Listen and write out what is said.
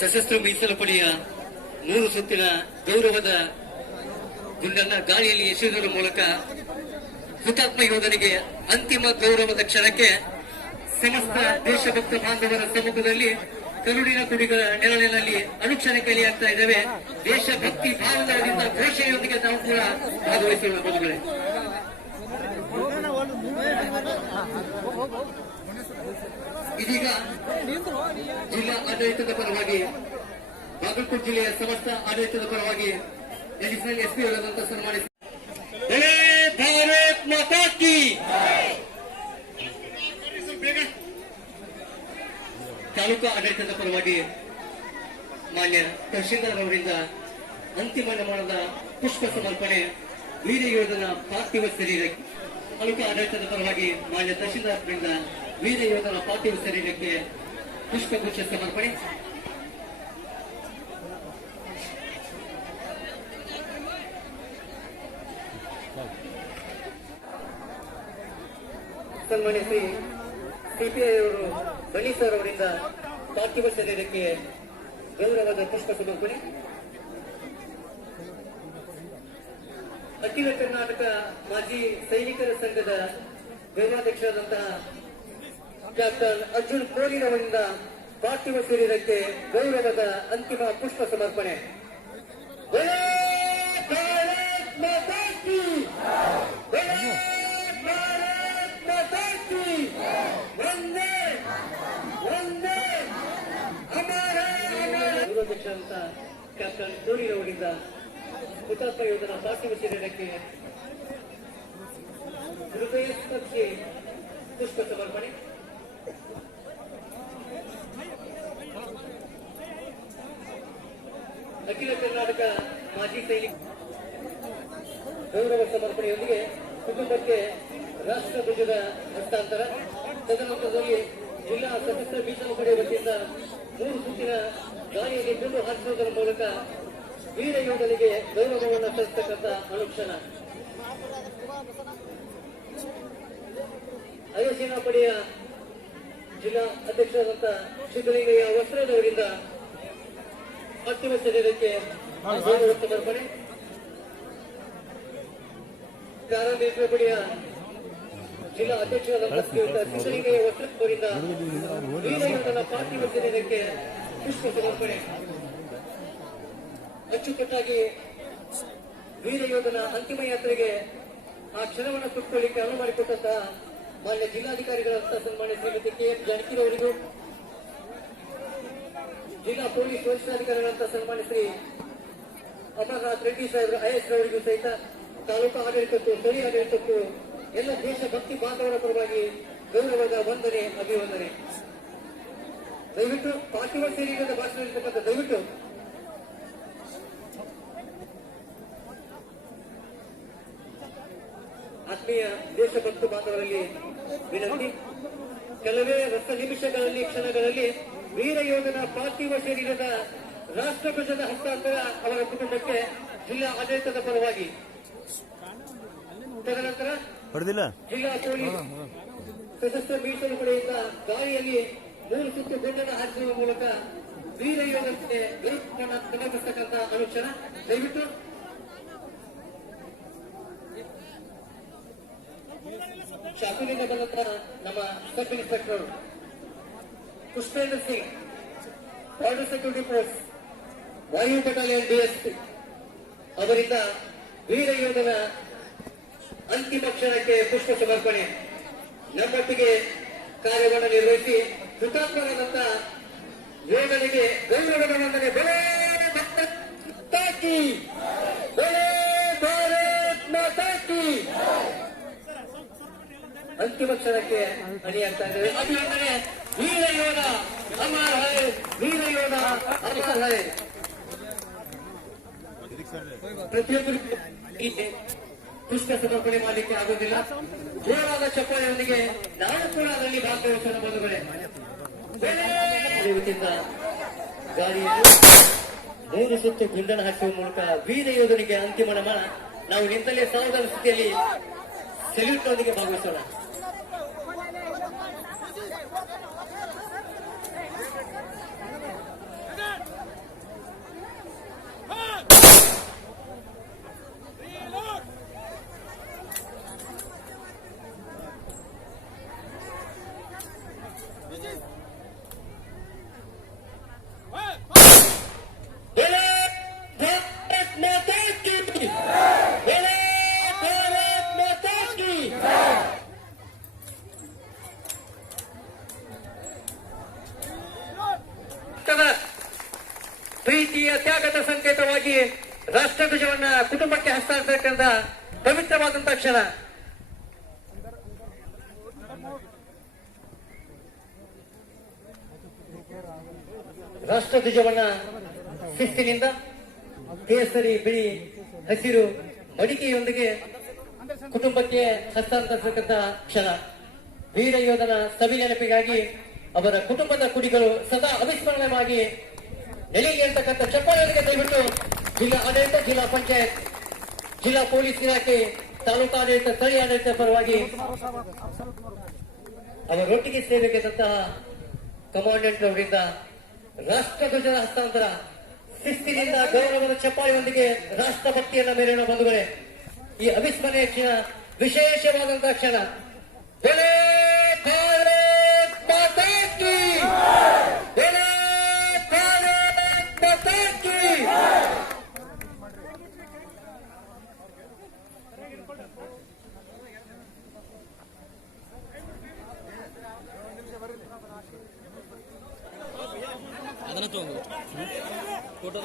ಸಶಸ್ತ್ರ ಮೀಸಲು ಪಡೆಯ 3 ಸುತ್ತಿನ ಗೌರವದ ಗುಂಡನ್ನ ಗಾಳಿಯಲ್ಲಿ ಎಸೆಯುವುದರ ಮೂಲಕ ಹುತಾತ್ಮ ಯೋಧನಿಗೆ ಅಂತಿಮ ಗೌರವದ ಕ್ಷಣಕ್ಕೆ ಸಮಸ್ತ ದೇಶಭಕ್ತ ಬಾಂಧವರ ಸಮ್ಮುಖದಲ್ಲಿ ಕರುಡಿನ ಕುಡಿಗಳ ನೆರಳಿನಲ್ಲಿ ಅನುಕ್ಷಣ ಕಲಿಯಾಗ್ತಾ ಇದ್ದೇವೆ. ದೇಶಭಕ್ತಿ ಭಾವದಿಂದ ಘೋಷಣೆಯೊಂದಿಗೆ ನಾವು ಕೂಡ ಭಾಗವಹಿಸೋಣ ಬಂಧುಗಳೇ. ಇದೀಗ ಜಿಲ್ಲಾ ಆಡಳಿತದ ಪರವಾಗಿ ಬಾಗಲಕೋಟೆ ಜಿಲ್ಲೆಯ ಸಮಸ್ತ ಆಡಳಿತದ ಪರವಾಗಿ ಅಡಿಷನಲ್ ಎಸ್ಪಿ ಅವರನ್ನು ಸನ್ಮಾನಿಸಿ ಭಾರತ್ ಮಾತಾ ಕಿ ತಾಲೂಕು ಆಡಳಿತದ ಪರವಾಗಿ ಮಾನ್ಯ ತಹಶೀಲ್ದಾರ್ ಅವರಿಂದ ಅಂತಿಮ ನಮನದ ಪುಷ್ಪ ಸಮರ್ಪಣೆ ವೀರ ಯೋಧನ ಪಾರ್ಥಿವ ಶರೀರಕ್ಕೆ ತಾಲೂಕು ಆಡಳಿತದ ಪರವಾಗಿ ಮಾನ್ಯ ತಹಶೀಲ್ದಾರ್ ಅವರಿಂದ ವೀರ ಯೋಧನ ಪಾರ್ಥಿವ ಶರೀರಕ್ಕೆ ಪುಷ್ಪಗುಚ್ಛ ಸಮರ್ಪಣೆ. ಸನ್ಮಾನ್ಯ ಶ್ರೀ ಸಿಪಿಐ ಅವರು ಬನ್ನಿ ಸರ್ ಅವರಿಂದ ಪಾರ್ಥಿವ ಶರೀರಕ್ಕೆ ಗೌರವದ ಪುಷ್ಪ ಸಮರ್ಪಣೆ. ಅಖಿಲ ಕರ್ನಾಟಕ ಮಾಜಿ ಸೈನಿಕರ ಸಂಘದ ಗೌರವಾಧ್ಯಕ್ಷರಾದಂತಹ ಡಾಕ್ಟರ್ ಅರ್ಜುನ್ ಕೋಲಿನ್ ಅವರಿಂದ ಪಾರ್ಥಿವ ಶರೀರಕ್ಕೆ ಗೌರವದ ಅಂತಿಮ ಪುಷ್ಪ ಸಮರ್ಪಣೆ. ಗೌರವಾಧ್ಯಕ್ಷರಾದಂತಹ ಕ್ಯಾಪ್ಟನ್ ಕೋಲಿನ್ ಅವರಿಂದ ಹುತಾತ್ಮ ಯೋಧನ ಪಾರ್ಥಿವ ಶರೀರಕ್ಕೆ ಹೃದಯ ಸ್ಪರ್ಶಿ ಪುಷ್ಪ ಸಮರ್ಪಣೆ. ಅಖಿಲ ಕರ್ನಾಟಕ ಮಾಜಿ ಸೈನಿಕ ಗೌರವ ಸಮರ್ಪಣೆಯೊಂದಿಗೆ ಕುಟುಂಬಕ್ಕೆ ರಾಷ್ಟ್ರ ಧ್ವಜದ ಹಸ್ತಾಂತರ. ತದನಂತರದಲ್ಲಿ ಜಿಲ್ಲಾ ಸಶಸ್ತ್ರ ಮೀಸಲು ಪಡೆ ವತಿಯಿಂದ 3 ಸುತ್ತಿನ ಗಾಳಿಯಲ್ಲಿ ಗುಂಡು ಹಾರಿಸುವುದರ ಮೂಲಕ ವೀರ ಯೋಧನಿಗೆ ಗೌರವವನ್ನು ಸಲ್ಲಿಸತಕ್ಕಂಥ ಅನುಕ್ಷಣ. ಅಯೋಸೇನಾ ಪಡೆಯ ಜಿಲ್ಲಾ ಅಧ್ಯಕ್ಷರಾದಂಥ ಸಿದ್ದಲಿಂಗಯ್ಯ ವಸ್ತ್ರದವರಿಂದ ಪಾರ್ಥಿವ ಶರೀರಕ್ಕೆ ಗೌರವ ಸಮರ್ಪಣೆ. ಪ್ಯಾರಾಮಿಲಿಟರಿ ಪಡೆಯ ಜಿಲ್ಲಾ ಅಧ್ಯಕ್ಷರಾದಂಥ ಸಿದ್ದಲಿಂಗಯ್ಯ ವಸ್ತ್ರದವರಿಂದ ವೀರ ಯೋಧನ ಪಾರ್ಥಿವ ಶರೀರಕ್ಕೆ ಪುಷ್ಪ ಸಮರ್ಪಣೆ. ಅಚ್ಚುಕಟ್ಟಾಗಿ ವೀರ ಯೋಧನ ಅಂತಿಮ ಯಾತ್ರೆಗೆ ಆ ಕ್ಷಣವನ್ನು ಸುತ್ತಕೊಳ್ಳಿಕ್ಕೆ ಅನುವು ಮಾಡಿಕೊಟ್ಟಂತಹ ಮಾನ್ಯ ಜಿಲ್ಲಾಧಿಕಾರಿಗಳಂತ ಸನ್ಮಾನ್ಯ ಶ್ರೀಮತಿ ಕೆ.ಎಂ. ಜಾನಕಿ ಅವರಿಗೂ, ಜಿಲ್ಲಾ ಪೊಲೀಸ್ ವರಿಷ್ಠಾಧಿಕಾರಿಗಳಂತ ಸನ್ಮಾನ್ಯ ಶ್ರೀ ಅಮರನಾಥ್ ರೆಡ್ಡಿ ಸಾಹೇಬ್ ಐಎಸ್ ಅವರಿಗೂ ಸಹಿತ ತಾಲೂಕು ಆಡಳಿತಕ್ಕೂ ಸ್ಥಳೀಯ ಆಡಳಿತಕ್ಕೂ ಎಲ್ಲ ದೇಶಭಕ್ತಿ ಬಾಂಧವರ ಪರವಾಗಿ ಗೌರವದ ವಂದನೆ, ಅಭಿವಂದನೆ. ದಯವಿಟ್ಟು ಪಾರ್ಥಿವ ಶರೀರದ ಭಾಷಣ ಇರ್ತಕ್ಕಂಥ ದಯವಿಟ್ಟು ಆತ್ಮೀಯ ದೇಶಭಕ್ತ ಬಾಂಧವರಲ್ಲಿ ವಿನಂತಿ, ಕೆಲವೇ ನಿಮಿಷಗಳಲ್ಲಿ ಕ್ಷಣಗಳಲ್ಲಿ ವೀರ ಯೋಧನ ಪಾರ್ಥಿವ ಶರೀರದ ರಾಷ್ಟ್ರಧ್ವಜದ ಹಸ್ತಾಂತರ ಅವರ ಕುಟುಂಬಕ್ಕೆ ಜಿಲ್ಲಾ ಆಡಳಿತದ ಪರವಾಗಿ. ತದನಂತರ ಜಿಲ್ಲಾ ಪೊಲೀಸ್ ಸಶಸ್ತ್ರ ಮೀಸಲು ಪಡೆಯಿಂದ ಗಾಳಿಯಲ್ಲಿ 3 ಸುತ್ತು ಗುಂಡನ್ನು ಹಾರಿಸುವ ಮೂಲಕ ವೀರ ಯೋಧಕ್ಕೆ ಗೌರವವನ್ನು ಸಮರ್ಪಿಸತಕ್ಕಂಥ ಅನುಕ್ಷಣ. ದಯವಿಟ್ಟು ಶಾಸನದಿಂದ ಬಂದಂತಹ ನಮ್ಮ sub inspector Pushpendra Singh, border security force ವಾಯು ಬಟಾಲಿಯನ್ ಡಿಎಸ್ಪಿ ಅವರಿಂದ ವೀರ ಯೋಧನ ಅಂತಿಮ ಕ್ಷಣಕ್ಕೆ ಪುಷ್ಪ ಸಮರ್ಪಣೆ. ನಮ್ಮೊಟ್ಟಿಗೆ ಕಾರ್ಯವನ್ನು ನಿರ್ವಹಿಸಿ ಹುತಾತ್ಮರಾದಂತ ಯೋಧನಿಗೆ ಗೌರವದ ವಂದನೆ. ಬೆಳೆ ಭಾರತ್ ಮಾತಾ ಕಿ ಅಂತಿಮ ಕ್ಷಣಕ್ಕೆ ಅಣಿಯಾಗ್ತಾ ಇದ್ದೇವೆ. ಅಭಿನಂದನೆ. ವೀರ ಯೋಧ ಅಮರ್ ಹೈ, ವೀರ ಯೋಧ ಅಮರ್ ಹೈ. ಪ್ರತಿಯೊಬ್ಬರು ಪುಷ್ಪ ಸಮರ್ಪಣೆ ಮಾಡಲಿಕ್ಕೆ ಆಗುವುದಿಲ್ಲ. ಜೋರಾದ ಚಪ್ಪಾಳೆಯೊಂದಿಗೆ ನಾನು ಕೂಡ ಅದರಲ್ಲಿ ಭಾಗವಹಿಸೋಣ ಬಂಧುಗಳೇ. ಗಾಳಿಯಲ್ಲಿ 3 ಸುತ್ತು ಗುಂಡನ್ನು ಹಾಕುವ ಮೂಲಕ ವೀರ ಯೋಧನಿಗೆ ಅಂತಿಮ ನಮನ. ನಾವು ನಿಂತಲ್ಲೇ ಸಾವಧಾನ ಸ್ಥಿತಿಯಲ್ಲಿ ಸೆಲ್ಯೂಟ್ನೊಂದಿಗೆ ಭಾಗವಹಿಸೋಣ. ಪ್ರೀತಿಯ ತ್ಯಾಗದ ಸಂಕೇತವಾಗಿ ರಾಷ್ಟ್ರಧ್ವಜವನ್ನ ಕುಟುಂಬಕ್ಕೆ ಹಸ್ತಾಂತರಿಸಿದ ಪವಿತ್ರವಾದಂತಹ ಕ್ಷಣ. ರಾಷ್ಟ್ರಧ್ವಜವನ್ನ ಶಿಸ್ತಿನಿಂದ ಕೇಸರಿ, ಬಿಳಿ, ಹಸಿರು ಮಡಿಕೆಯೊಂದಿಗೆ ಕುಟುಂಬಕ್ಕೆ ಹಸ್ತಾಂತರಿಸತಕ್ಕಂಥ ಕ್ಷಣ. ವೀರ ಯೋಧನ ಸವಿ ನೆನಪಿಗಾಗಿ ಅವರ ಕುಟುಂಬದ ಕುಡಿಗಳು ಸದಾ ಅವಿಸ್ಮರಣೀಯವಾಗಿ ನೆಲೆಗೆ ಅಂತಕ್ಕಂಥ ಚಪ್ಪಾಳೆಗಳಿಗೆ ದಯವಿಟ್ಟು ಜಿಲ್ಲಾ ಆಡಳಿತ, ಜಿಲ್ಲಾ ಪಂಚಾಯತ್, ಜಿಲ್ಲಾ ಪೊಲೀಸ್ ಇಲಾಖೆ, ತಾಲೂಕು ಆಡಳಿತ, ಸ್ಥಳೀಯ ಆಡಳಿತ ಪರವಾಗಿ ಅವರೊಟ್ಟಿಗೆ ಸೇವೆಗೆದಂತಹ ಕಮಾಂಡೆಂಟ್ ಅವರಿಂದ ರಾಷ್ಟ್ರಧ್ವಜದ ಹಸ್ತಾಂತರ ಶಿಸ್ತಿನಿಂದ ಗೌರವದ ಚಪ್ಪಾಳೆಯೊಂದಿಗೆ ರಾಷ್ಟ್ರಭಕ್ತಿಯನ್ನ ಮೇಲಿನ ಬಂಧುಗಳೇ, ಈ ಅವಿಸ್ಮರಣೀಯ ಕ್ಷಣ, ವಿಶೇಷವಾದಂತಹ ಕ್ಷಣ. ಜೈ ಭಾರತ್ ಮಾತಾ ಕಿ, ಜೈ ಭಾರತ್ ಮಾತಾ ಕಿ. ಅದನ್ನ ತಗೊಂಡು ಫೋಟೋ